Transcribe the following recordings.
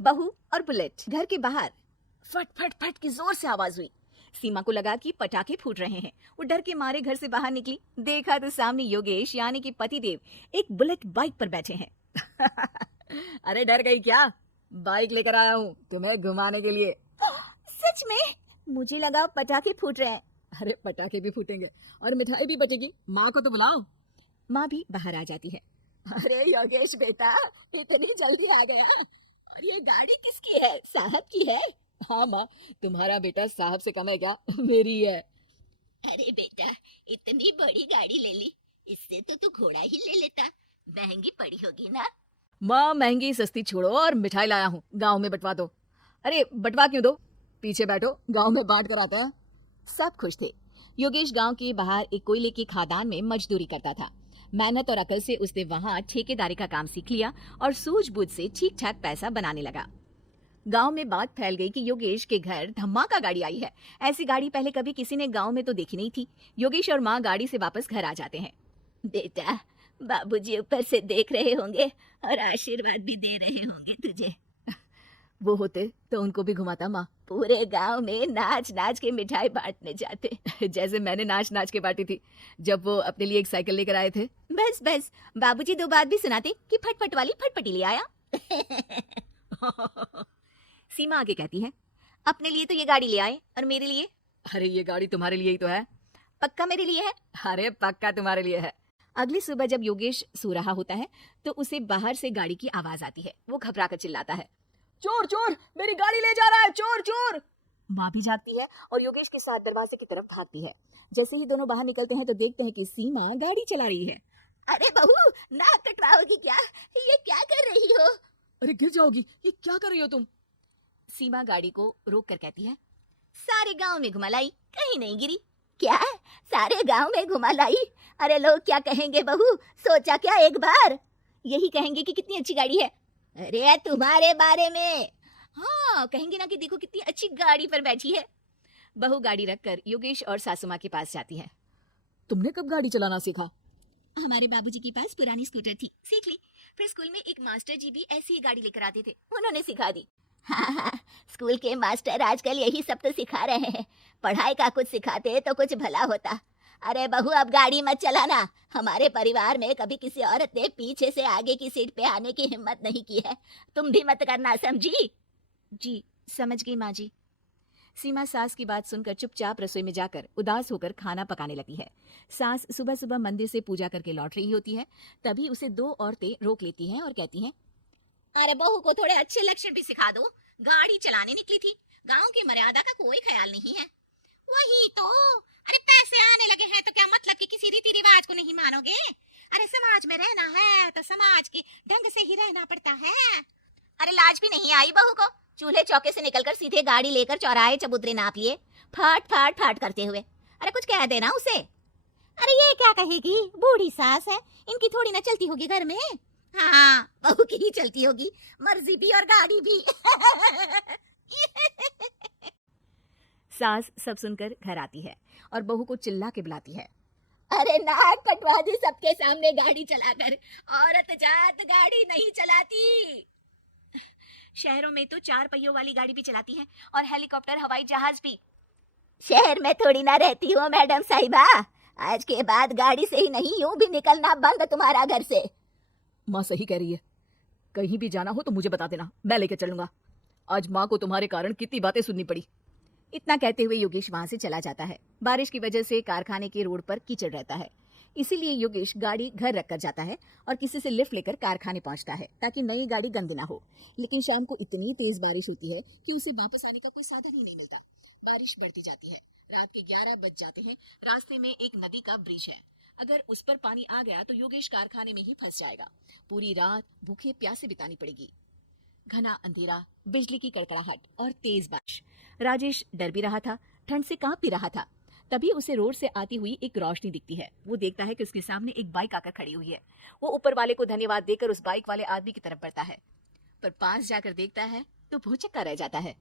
बहू और बुलेट। घर के बाहर फट फट फट की जोर से आवाज हुई। सीमा को लगा कि पटाखे फूट रहे हैं। वो डर के मारे घर से बाहर निकली। देखा तो सामने योगेश यानी कि पतिदेव एक बुलेट बाइक पर बैठे हैं। अरे डर गई क्या? बाइक लेकर आया हूँ तुम्हें घुमाने के लिए। सच में? मुझे लगा पटाखे फूट रहे हैं। अरे पटाखे भी फूटेंगे और मिठाई भी बचेगी। माँ को तो बुलाओ। माँ भी बाहर आ जाती है। अरे योगेश बेटा, इतनी जल्दी आ गया? और ये गाड़ी किसकी है? साहब की है? हाँ माँ, तुम्हारा बेटा साहब से कम है क्या? मेरी है। अरे बेटा, इतनी बड़ी गाड़ी ले ली, इससे तो तू घोड़ा ही ले लेता। महंगी पड़ी होगी ना? माँ महंगी सस्ती छोड़ो और मिठाई लाया हूँ, गांव में बंटवा दो। अरे बंटवा क्यों दो? पीछे बैठो, गांव में बांट कर आते हैं। सब खुश थे। योगेश गांव के बाहर एक कोयले की खादान में मजदूरी करता था। मेहनत और अकल से उसने वहां ठेकेदारी का काम सीख लिया और सूझबूझ से ठीक ठाक पैसा बनाने लगा। गांव में बात फैल गई कि योगेश के घर धमाका गाड़ी आई है। ऐसी गाड़ी पहले कभी किसी ने गांव में तो देखी नहीं थी। योगेश और माँ गाड़ी से वापस घर आ जाते हैं। बेटा, बाबूजी ऊपर से देख रहे होंगे और आशीर्वाद भी दे रहे होंगे तुझे। वो होते तो उनको भी घुमाता माँ। पूरे गांव में नाच नाच के मिठाई बांटने जाते। जैसे मैंने नाच नाच के बांटी थी जब वो अपने लिए एक साइकिल लेकर आए थे। बस बस, बाबूजी दो बात भी सुनाते कि फटफट वाली फटफटी ले आया। सीमा आगे कहती है, अपने लिए तो ये गाड़ी ले आए और मेरे लिए? अरे ये गाड़ी तुम्हारे लिए ही तो है। पक्का मेरे लिए है? अरे पक्का तुम्हारे लिए है। अगली सुबह जब योगेश सो रहा होता है तो उसे बाहर से गाड़ी की आवाज आती है। वो घबरा कर चिल्लाता है, चोर चोर, मेरी गाड़ी ले जा रहा है, चोर चोर। माँ भी जागती है और योगेश के साथ दरवाजे की तरफ भागती है। जैसे ही दोनों बाहर निकलते हैं तो देखते हैं कि सीमा गाड़ी चला रही है। अरे बहू, नाक कटवाओगी क्या? ये क्या कर रही हो? अरे गिर जाओगी, ये क्या कर रही हो तुम? सीमा गाड़ी को रोक कर कहती है, सारे गांव में घुमा लाई, कहीं नहीं गिरी। क्या? सारे गांव में घुमा लाई? अरे लोग क्या कहेंगे बहू, सोचा क्या एक बार? यही कहेंगे कि कितनी अच्छी गाड़ी है। अरे तुम्हारे बारे में। हाँ, कहेंगे ना कि देखो कितनी अच्छी गाड़ी पर बैठी है। बहू गाड़ी रखकर योगेश और सासू माँ के पास जाती है। तुमने कब गाड़ी चलाना सीखा? हमारे बाबूजी के पास पुरानी स्कूटर थी, सीख ली। फिर स्कूल में एक मास्टर जी भी ऐसी ही गाड़ी लेकर आते थे, उन्होंने सिखा दी। हाँ, स्कूल के मास्टर आजकल यही सब तो सिखा रहे हैं। पढ़ाई का कुछ सिखाते तो कुछ भला होता। अरे बहू, अब गाड़ी मत चलाना। हमारे परिवार में कभी किसी औरत ने पीछे से आगे की सीट पे आने की हिम्मत नहीं की है। तुम भी मत करना, समझी? जी समझ गई माँ जी। सीमा सास की बात सुनकर चुपचाप रसोई में जाकर उदास होकर खाना पकाने लगती है। सास सुबह सुबह मंदिर से पूजा करके लौट रही होती है। तभी उसे दो औरतें रोक लेती हैं और कहती हैं, अरे बहू को थोड़े अच्छे लक्षण भी सिखा दो। गाड़ी चलाने निकली थी, गांव की मर्यादा का कोई ख्याल नहीं है। वही तो। अरे पैसे आने लगे हैं तो क्या मतलब कि किसी रीति रिवाज को नहीं मानोगे? अरे समाज में रहना है तो समाज के ढंग से ही रहना पड़ता है। अरे लाज भी नहीं आई बहू को? चूल्हे चौके से निकलकर सीधे गाड़ी लेकर चौराहे चबूतरे नाप लिए, फाट फाट फाट करते हुए। अरे कुछ कह देना उसे। अरे ये क्या कहेगी, बूढ़ी सास है, इनकी थोड़ी ना चलती होगी घर में। हाँ, बहू की ही चलती होगी, मर्जी भी और गाड़ी भी। सास सब सुनकर घर आती है और बहू को चिल्ला के बुलाती है, अरे नाक कटवा दी सबके सामने गाड़ी चलाकर। औरत जात गाड़ी नहीं चलाती। शहरों में तो 4 पहियों वाली गाड़ी भी चलाती है और हेलीकॉप्टर, हवाई जहाज भी। शहर में थोड़ी ना रहती हूँ मैडम साहिबा। आज के बाद गाड़ी से ही नहीं, यूं भी निकलना बंद तुम्हारा घर से। माँ सही कह रही है, कहीं भी जाना हो तो मुझे बता देना, मैं लेकर चलूंगा। आज माँ को तुम्हारे कारण कितनी बातें सुननी पड़ी। इतना कहते हुए योगेश वहां से चला जाता है। बारिश की वजह से कारखाने के रोड पर कीचड़ रहता है, इसीलिए योगेश गाड़ी घर रखकर जाता है और किसी से लिफ्ट लेकर कारखाने पहुंचता है ताकि नई गाड़ी गंद ना हो। लेकिन शाम को इतनी तेज बारिश होती है कि उसे वापस आने का कोई साधन ही नहीं मिलता। बारिश बढ़ती जाती है, रात के 11 बज जाते हैं। रास्ते में एक नदी का ब्रिज है, अगर उस पर पानी आ गया तो योगेश कारखाने में ही फंस जाएगा। पूरी रात भूखे प्यासे बितानी पड़ेगी। घना अंधेरा, बिजली की कड़कड़ाहट और तेज बारिश। राजेश डर भी रहा था, ठंड से कांप भी रहा था। तभी उसे रोड से आती हुई एक रोशनी दिखती है। वो देखता है कि उसके सामने एक बाइक आकर खड़ी हुई है। वो ऊपर वाले को धन्यवाद देकर उस बाइक वाले आदमी की तरफ बढ़ता है, पर पास जाकर देखता है तो भौचक्का रह जाता है।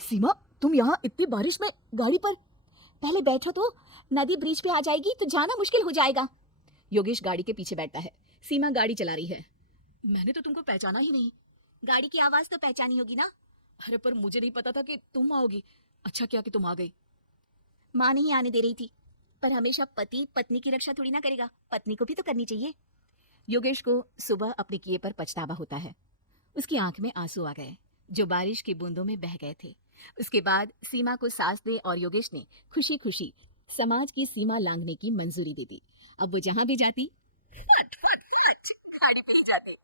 सीमा, तुम यहाँ इतनी बारिश में गाड़ी पर? पहले बैठो तो, नदी ब्रिज पे आ जाएगी तो जाना मुश्किल हो जाएगा। योगेश गाड़ी के पीछे बैठता है। सीमा गाड़ी चला रही है। मैंने तो तुमको पहचाना ही नहीं। गाड़ी की आवाज तो पहचानी होगी ना। अरे पर मुझे नहीं पता था कि तुम आओगी। अच्छा किया कि तुम आ गई। माँ नहीं आने दे रही थी, पर हमेशा पति पत्नी की रक्षा थोड़ी ना करेगा, पत्नी को भी तो करनी चाहिए। योगेश को सुबह अपने किए पर पछतावा होता है। उसकी आंख में आंसू आ गए जो बारिश की बूंदों में बह गए थे। उसके बाद सीमा को सास दे और योगेश ने खुशी खुशी समाज की सीमा लांघने की मंजूरी दे दी। अब वो जहां भी जाती फट फट फट गाड़ी पे ही जाते।